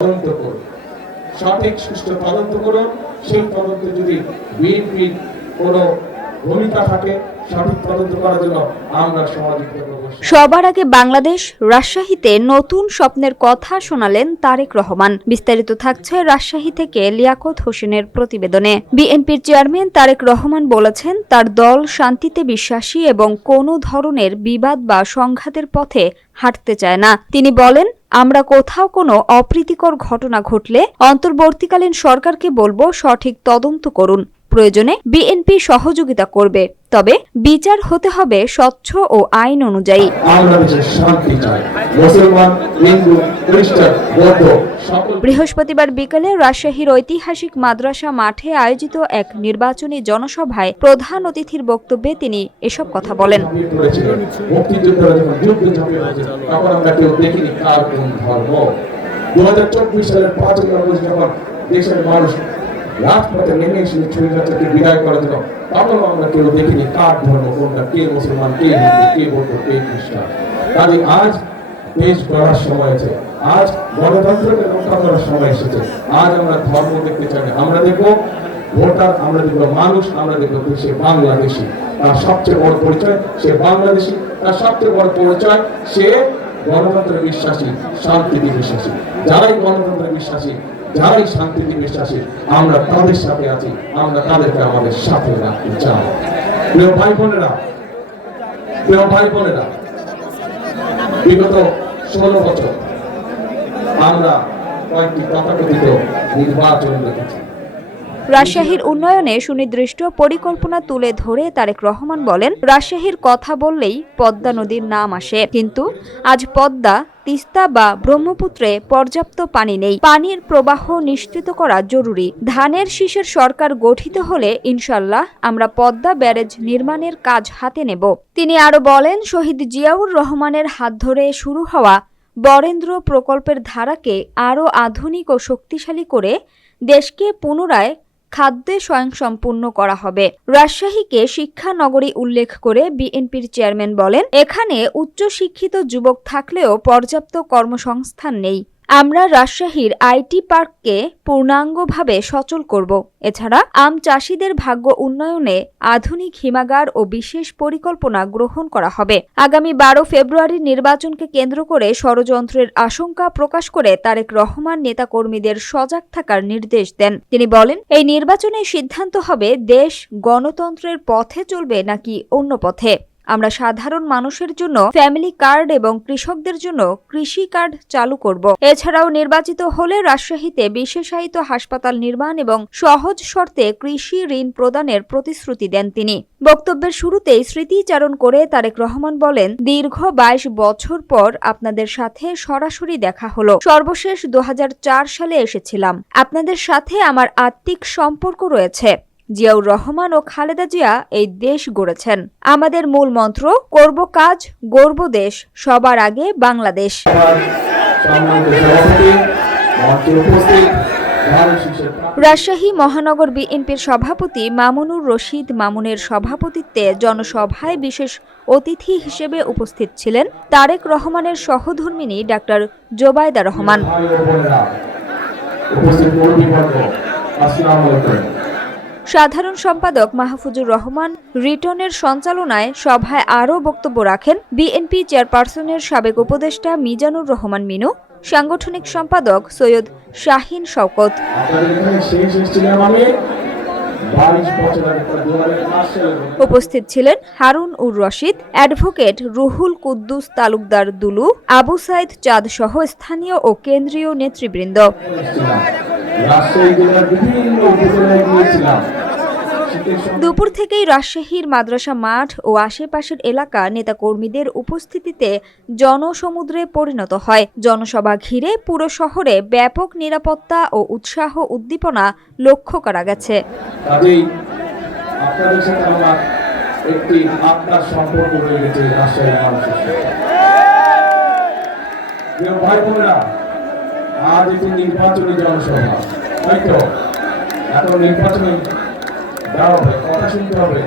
তদন্ত করুন, সঠিক সুষ্ঠু তদন্ত করুন। সেই তদন্তে যদি বিএনপির কোনো ভূমিকা থাকে সঠিক তদন্ত করার জন্য আমরা সহযোগিতা করব। সবার আগে বাংলাদেশ রাজশাহীতে নতুন স্বপ্নের কথা শোনালেন তারেক রহমান। বিস্তারিত থাকছে রাজশাহী থেকে লিয়াকত হোসেনের প্রতিবেদনে। বিএনপির চেয়ারম্যান তারেক রহমান বলেছেন, তার দল শান্তিতে বিশ্বাসী এবং কোনো ধরনের বিবাদ বা সংঘাতের পথে হাঁটতে চায় না। তিনি বলেন, আমরা কোথাও কোনো অপ্রীতিকর ঘটনা ঘটলে অন্তর্বর্তীকালীন সরকারকে বলবো সঠিক তদন্ত করুন। প্রয়োজনে বিএনপি সহযোগিতা করবে, তবে বিচার হতে হবে স্বচ্ছ ও আইন অনুযায়ী। বৃহস্পতিবার বিকেলে রাজশাহীর ঐতিহাসিক মাদ্রাসা মাঠে আয়োজিত এক নির্বাচনী জনসভায় প্রধান অতিথির বক্তব্যে তিনি এসব কথা বলেন। রাজপথে নেমে এসে ছুরিকাচারকে বিদায় করার জন্য তখন আমরা কেউ দেখিনি কার ধর্ম কোনটা, কে মুসলমান, কে হিন্দু, কে বৌদ্ধ, কে খ্রিস্টান। কাজে আজ দেশ গড়ার সময় আছে, আজ গণতন্ত্রকে রক্ষা করার সময় এসেছে। আজ আমরা ধর্ম দেখতে চাই না, আমরা দেখবো ভোটার, আমরা দেখবো মানুষ, আমরা দেখবো সে বাংলাদেশি। তার সবচেয়ে বড় পরিচয় সে বাংলাদেশি, তার সবচেয়ে বড় পরিচয় সে গণতন্ত্রে বিশ্বাসী, শান্তিতে বিশ্বাসী। যারাই গণতন্ত্রে বিশ্বাসী, যারাই শান্তিতে বিশ্বাসী, আমরা তাদের সাথে আছি, আমরা তাদেরকে আমাদের সাথে রাখতে চাই। প্রিয় ভাই বোনেরা, বিগত 16 বছর আমরা কয়েকটি তথাকথিত নির্বাচন দেখেছি। রাজশাহীর উন্নয়নে সুনির্দিষ্ট পরিকল্পনা তুলে ধরে তারেক রহমান বলেন, রাজশাহীর কথা বললেই পদ্মা নদীর নাম আসে, কিন্তু আজ পদ্মা, তিস্তা বা ব্রহ্মপুত্রে পর্যাপ্ত পানি নেই। পানির প্রবাহ নিশ্চিত করা জরুরি। ধানের শীষের সরকার গঠিত হলে ইনশাল্লাহ আমরা পদ্মা ব্যারেজ নির্মাণের কাজ হাতে নেব। তিনি আরো বলেন, শহীদ জিয়াউর রহমানের হাত ধরে শুরু হওয়া বরেন্দ্র প্রকল্পের ধারাকে আরও আধুনিক ও শক্তিশালী করে দেশকে পুনরায় খাদ্যে স্বয়ংসম্পূর্ণ করা হবে। রাজশাহীকে শিক্ষা নগরী উল্লেখ করে বিএনপির চেয়ারম্যান বলেন, এখানে উচ্চশিক্ষিত যুবক থাকলেও পর্যাপ্ত কর্মসংস্থান নেই। আমরা রাজশাহীর আইটি পার্ককে পূর্ণাঙ্গভাবে সচল করব। এছাড়া আম চাষিদের ভাগ্য উন্নয়নে আধুনিক হিমাগার ও বিশেষ পরিকল্পনা গ্রহণ করা হবে। আগামী 12 ফেব্রুয়ারির নির্বাচনকে কেন্দ্র করে ষড়যন্ত্রের আশঙ্কা প্রকাশ করে তারেক রহমান নেতাকর্মীদের সজাগ থাকার নির্দেশ দেন। তিনি বলেন, এই নির্বাচনের সিদ্ধান্ত হবে দেশ গণতন্ত্রের পথে চলবে নাকি অন্য পথে। আমরা সাধারণ মানুষের জন্য ফ্যামিলি কার্ড এবং কৃষকদের জন্য কৃষি কার্ড চালু করব। এছাড়াও নির্বাচিত হলে রাজশাহীতে বিশেষায়িত হাসপাতাল নির্মাণ এবং সহজ শর্তে কৃষি ঋণ প্রদানের প্রতিশ্রুতি দেন তিনি। বক্তব্যের শুরুতেই স্মৃতিচারণ করে তারেক রহমান বলেন, দীর্ঘ 22 বছর পর আপনাদের সাথে সরাসরি দেখা হলো। সর্বশেষ 2004 সালে এসেছিলাম। আপনাদের সাথে আমার আত্মিক সম্পর্ক রয়েছে। জিয়াউর রহমান ও খালেদা জিয়া এই দেশ গড়েছেন। আমাদের মূল মন্ত্র, করব কাজ, গড়ব দেশ, সবার আগে বাংলাদেশ। রাজশাহী মহানগর বিএনপির সভাপতি মামুনুর রশিদ মামুনের সভাপতিত্বে জনসভায় বিশেষ অতিথি হিসেবে উপস্থিত ছিলেন তারেক রহমানের সহধর্মিণী ডাক্তার জোবায়দা রহমান। সাধারণ সম্পাদক মাহফুজুর রহমান রিটনের সঞ্চালনায় সভায় আরও বক্তব্য রাখেন বিএনপি চেয়ারপারসনের সাবেক উপদেষ্টা মিজানুর রহমান মিনু, সাংগঠনিক সম্পাদক সৈয়দ শাহিন শওকত। উপস্থিত ছিলেন হারুন উর রশিদ, অ্যাডভোকেট রুহুল কুদ্দুস তালুকদার দুলু, আবু সাইদ চাঁদ সহ স্থানীয় ও কেন্দ্রীয় নেতৃবৃন্দ। দুপুর থেকেই রাজশাহীর মাদ্রাসা মাঠ ও আশেপাশের এলাকা নেতাকর্মীদের উপস্থিতিতে জনসমুদ্রে পরিণত হয়। জনসভা ঘিরে পুরো শহরে ব্যাপক নিরাপত্তা ও উৎসাহ উদ্দীপনা লক্ষ্য করা গেছে। আজ একটি নির্বাচনী জনসভা, হয়তো এখন নির্বাচনী কথা শুনতে হবে।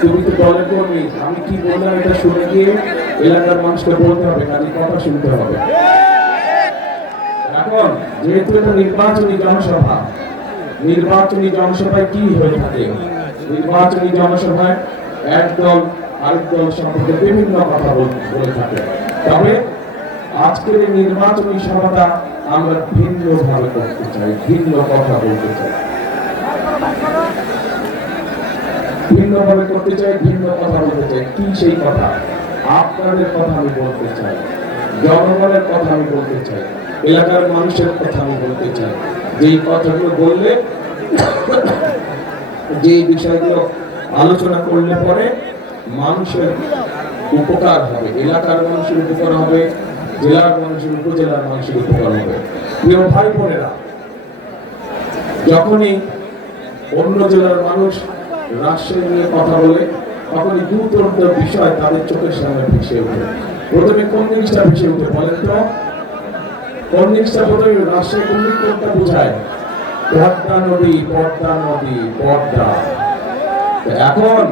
তুমি তো দলের কর্মী, আমি কি বললাম এটা শুনে গিয়ে এলাকার মানুষকে বলতে হবে, কাজে কথা শুনতে হবে। যেহেতু এটা নির্বাচনী জনসভা, নির্বাচনী জনসভায় কি হয়ে থাকে? নির্বাচনী জনসভায় এক দল আরেক দল সম্পর্কে বিভিন্ন কথা বলে থাকে। তবে আজকের এই নির্বাচনী সভাটা আমরা ভিন্ন ভাবে করতে চাই, ভিন্ন কথা বলতে চাই, ভিন্ন ভাবে করতে চাই, ভিন্ন কথা বলতে চাই। কি সেই কথা? আপনাদের কথা আমি বলতে চাই, জনগণের কথা আমি বলতে চাই, এলাকার মানুষের কথা আমি বলতে চাই। যেই কথাগুলো বললে, যে বিষয়গুলো আলোচনা করলে পরে মানুষের উপকার হবে, এলাকার মানুষের উপকার হবে, জেলার মানুষের, উপজেলার মানুষের উপকার হবে। প্রিয় ভাই বোনেরা, যখনই অন্য জেলার মানুষ রাজশাহী নিয়ে কথা বলে, তখনই দুটো বিষয় তাদের চোখের সামনে ভেসে ওঠে। প্রথমে কোন জিনিসটা ভেসে উঠে বলেন তো? কোন জিনিসটা প্রথমে রাজশাহী কোনটা বোঝায়? পদ্মা নদী, পদ্মা নদী, পদ্মা। এখন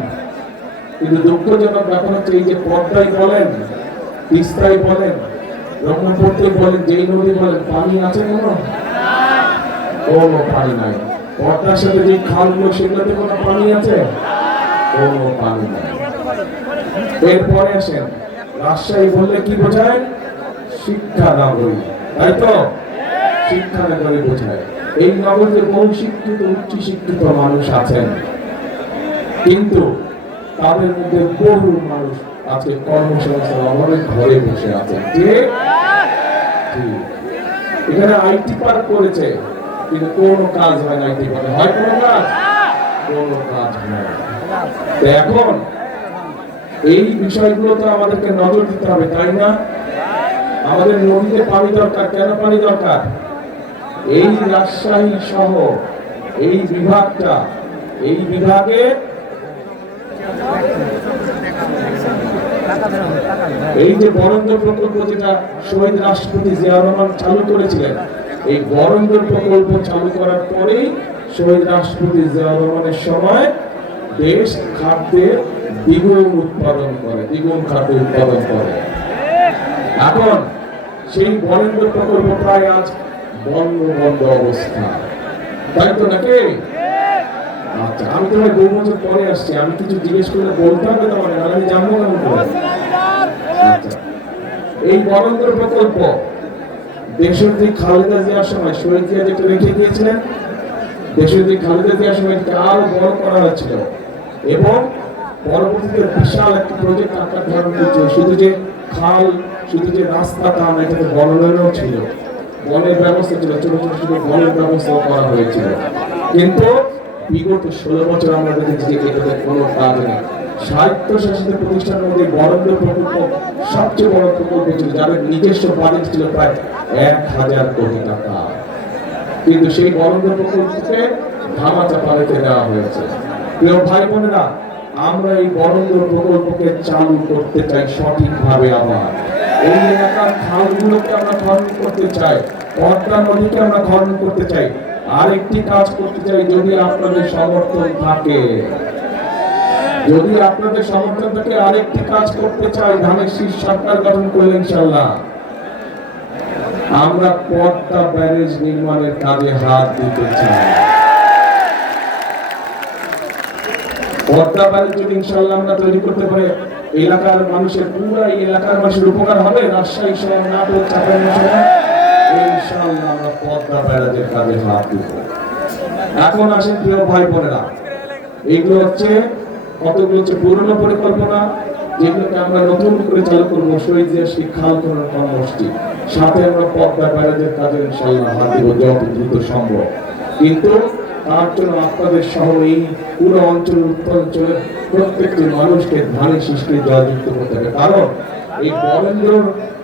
কিন্তু দুঃখজনক ব্যাপার হচ্ছে, এই যে পদ্মাই বলেন, তিস্তাই বলেন, ব্রহ্মপুত্রে বলেন, যেই নদী বলেন, পানি আছে কোনো পানি নাই। পদ্মার সাথে যে খালগুলো, সেগুলোতে কোনো পানি আছে? কোনো পানি নাই। এরপরে আসেন, রাজশাহী বললে কি বোঝায়? শিক্ষা নগরী, তাই তো? শিক্ষা নগরী বোঝায়। এই নগরীতে বহু শিক্ষিত, উচ্চ শিক্ষিত মানুষ আছেন, কিন্তু তাদের মধ্যে বহু মানুষ আজকে কর্মসংস্থান অভাবে ঘরে বসে আছে। এখানে আইটি পার্ক করেছে, কিন্তু কোনো কাজ হয় না। আইটি পার্কে হয় কোনো কাজ? কোনো কাজ হয়। এখন এই বিষয়গুলো তো আমাদেরকে নজর দিতে হবে, তাই না? আমাদের নদীতে পানি দরকার। কেন পানি দরকার? এই রাজশাহী সহ এই বিভাগটা, এই বিভাগে এই যে বরেন্দ্র প্রকল্প, যেটা শহীদ রাষ্ট্রপতি জিয়া রহমান চালু করেছিলেন, এই বরেন্দ্র প্রকল্প চালু করার পরেই শহীদ রাষ্ট্রপতি জিয়া রহমানের সময় দেশ খাদ্যের দ্বিগুণ উৎপাদন করে, দ্বিগুণ খাদ্য উৎপাদন করে। এখন সেই বরেন্দ্র প্রকল্প প্রায় আজ বন্ধ অবস্থা, তাই তো নাকি? আচ্ছা, আমি তোমার 2 বছর পরে আসছি, আমি কিছু জিজ্ঞেস করলে বলতে হবে তোমার, আমি জানবো কেমন করে? আচ্ছা, এই বরেন্দ্র প্রকল্প দেশনেত্রী খালেদা জিয়ার সময় শহীদ জিয়া যেটা রেখে গিয়েছিলেন, দেশনেত্রী খালেদা জিয়ার সময় এটা আরো বড় করা হয়েছিল, এবং পরবর্তীতে বিশাল একটা প্রজেক্ট আকার ধারণ করেছিল। শুধু যে খাল, শুধু যে রাস্তা, তা না, এটাতে বননের ছিল, বনের ব্যবস্থা ছিল, ছোট ছোট ছোট বনের ব্যবস্থা করা হয়েছিল। কিন্তু বিগত 16 বছর আমরা দেখেছি যে এটাতে কোনো কাজ নেই। স্বায়ত্তশাসিত প্রতিষ্ঠানের মধ্যে বরেন্দ্র প্রকল্প সবচেয়ে বড় প্রকল্প ছিল, যাদের নিজস্ব বাজেট ছিল প্রায় 1000 কোটি টাকা, কিন্তু সেই বরেন্দ্র প্রকল্পকে ধামাচাপা রেখে দেওয়া হয়েছে। প্রিয় ভাই বোনেরা, আমরা এই বরেন্দ্র প্রকল্পকে চালু করতে চাই সঠিকভাবে। আবার এই এলাকার খালগুলোকে আমরা খনন করতে চাই, পদ্মা নদীকে আমরা খনন করতে চাই। আরেকটি কাজ করতে চাই, যদি আপনাদের সমর্থন থাকে, যদি আপনাদের সমর্থন থাকে, আরেকটি কাজ করতে চাই, ধানের শীষ সরকার গঠন করলে ইনশাআল্লাহ আমরা পদ্মা ব্যারেজ নির্মাণের কাজে হাত দিতে চাই। পদ্মা ব্যারেজ যদি ইনশাআল্লাহ আমরা তৈরি করতে পারি, এলাকার মানুষের, পুরো এলাকার মানুষের উপকার হবে। রাজশাহী সহ নাটোর, চাঁপাইনবাবগঞ্জ, ইনশাআল্লাহ আমরা পদ্মা ব্যারেজের কাজে হাত দিব। এখন আসেন প্রিয় ভাই বোনেরা, এইগুলো হচ্ছে কতগুলো হচ্ছে পুরনো পরিকল্পনা, যেগুলোকে আমরা নতুন করে চালু করবো। শহীদ জিয়া শিক্ষা কর্মসূচি, সাথে আমরা পদ্মা ব্যারেজের কাজে ইনশাআল্লাহ হাত দিব যত দ্রুত সম্ভব। কিন্তু তার জন্য আপনাদের সহ এই পুরো অঞ্চল, উত্তরাঞ্চলের প্রত্যেকটি মানুষকে ধানের শীষকে জয়যুক্ত করতে হবে। কারণ এই বরেন্দ্র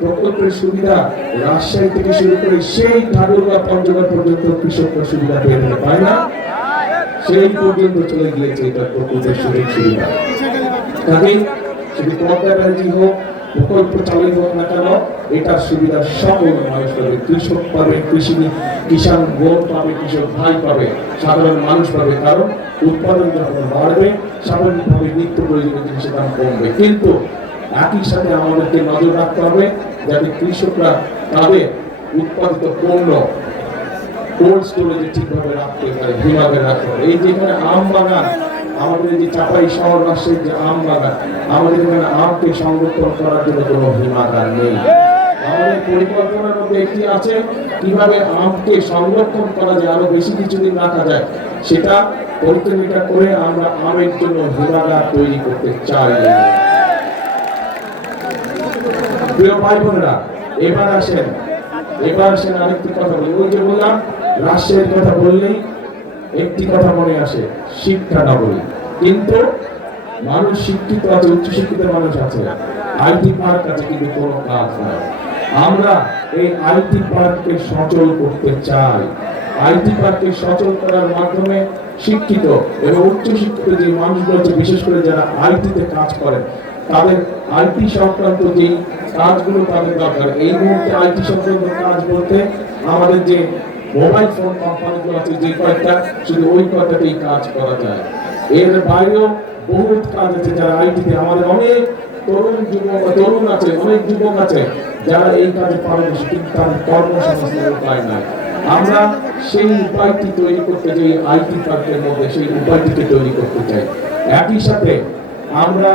প্রকল্পের সুবিধা রাজশাহী থেকে শুরু করে সেই ঠাকুরগাঁ, পঞ্চগড় পর্যন্ত কৃষকরা সুবিধা পেয়ে পায় না, সেই পর্যন্ত চলে গিয়েছে এটা প্রকল্পের সুযোগ সুবিধা। কাজেই যদি পদ্মা ব্যারেজই হোক, প্রকল্প চালু হোক না কেন, এটার সুবিধা সকল মানুষ পাবে। কৃষক পাবে, কিষাণ বোন পাবে, কৃষক ভাই পাবে, সাধারণ মানুষ পাবে। কারণ উৎপাদন যখন বাড়বে, স্বাভাবিকভাবে নিত্য প্রয়োজনীয় জিনিসের দাম কমবে। কিন্তু একই সাথে আমাদেরকে নজর রাখতে হবে যাতে কৃষকরা তাদের উৎপাদিত পণ্য কোল্ড স্টোরেজে ঠিকভাবে রাখতে পারে, বিভাগে রাখতে পারে। এই যেখানে আম বাগান, আমাদের এই যে চাপাই শহর রাজশাহীর যে আম বাগান, আমাদের এখানে আমকে সংরক্ষণ করার জন্য কোনো হিমাগার নেই। আমাদের পরিকল্পনার মধ্যে একটি আছে কিভাবে আমকে সংরক্ষণ করা যায়, আরো বেশি কিছুদিন রাখা যায়, সেটা পরিচালিত করে আমরা আমের জন্য হিমাগার তৈরি করতে চাই। প্রিয় ভাই বোনেরা, এবার আসেন আরেকটি কথা বলি। ওই যে বললাম, রাজশাহীর কথা বললেই একটি কথা মনে আসে, শিক্ষা নগরী। কিন্তু মানুষ শিক্ষিত আছে, উচ্চশিক্ষিত মানুষ আছে, আইটি পার্ক আছে, কিন্তু কোনো কাজ নাই। আমরা এই আইটি পার্ককে সচল করতে চাই। আইটি পার্ককে সচল করার মাধ্যমে শিক্ষিত এবং উচ্চশিক্ষিত যে মানুষগুলো আছে, বিশেষ করে যারা আইটিতে কাজ করেন, তাদের আইটি সংক্রান্ত যে কাজগুলো তাদের দরকার। এই মুহূর্তে আইটি সংক্রান্ত কাজ বলতে আমাদের যে মোবাইল ফোন কোম্পানিগুলো আছে, যে কয়েকটা, শুধু ওই কয়েকটাতেই কাজ করা যায়। এর বাইরেও বহুত কাজ আছে যারা আইটিতে, আমাদের অনেক তরুণ আছে, অনেক যুবক আছে যারা এই কাজে পারদর্শী, কিন্তু তাদের কর্মসংস্থানের উপায় নাই। আমরা সেই উপায়টি তৈরি করতে চাই, আইটি পার্কের মধ্যে সেই উপায়টিকে তৈরি করতে চাই। একই সাথে আমরা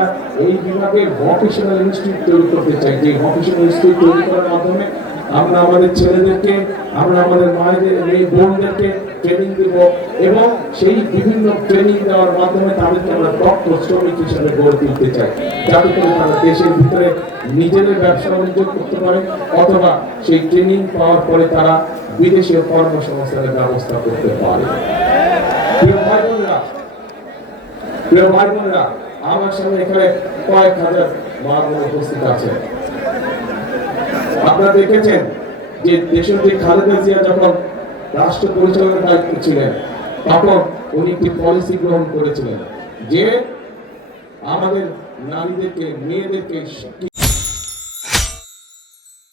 এই বিভাগে ভোকেশনাল ইনস্টিটিউট তৈরি করতে চাই। যে ভোকেশনাল ইনস্টিটিউট তৈরি করার মাধ্যমে আমরা আমাদের ছেলেদেরকে, আমরা আমাদের মায়েদের, এই বোনদেরকে ট্রেনিং দেব, এবং সেই বিভিন্ন ট্রেনিং দেওয়ার মাধ্যমে তাদেরকে আমরা দক্ষ শ্রমিক হিসেবে গড়ে তুলতে চাই, যাতে করে তারা দেশের ভিতরে নিজেদের ব্যবসা বাণিজ্য করতে পারে, অথবা সেই ট্রেনিং পাওয়ার পরে তারা বিদেশে কর্মসংস্থানের ব্যবস্থা করতে পারে। প্রিয় ভাই বোনেরা, আমার সামনে এখানে কয়েক হাজার মা বোন উপস্থিত আছে। আপনারা দেখেছেন যে দেশনেত্রী খালেদা জিয়া যখন রাষ্ট্র পরিচালনার দায়িত্ব ছিলেন, তখন উনি একটি পলিসি গ্রহণ করেছিলেন যে আমাদের নারীদেরকে, মেয়েদেরকে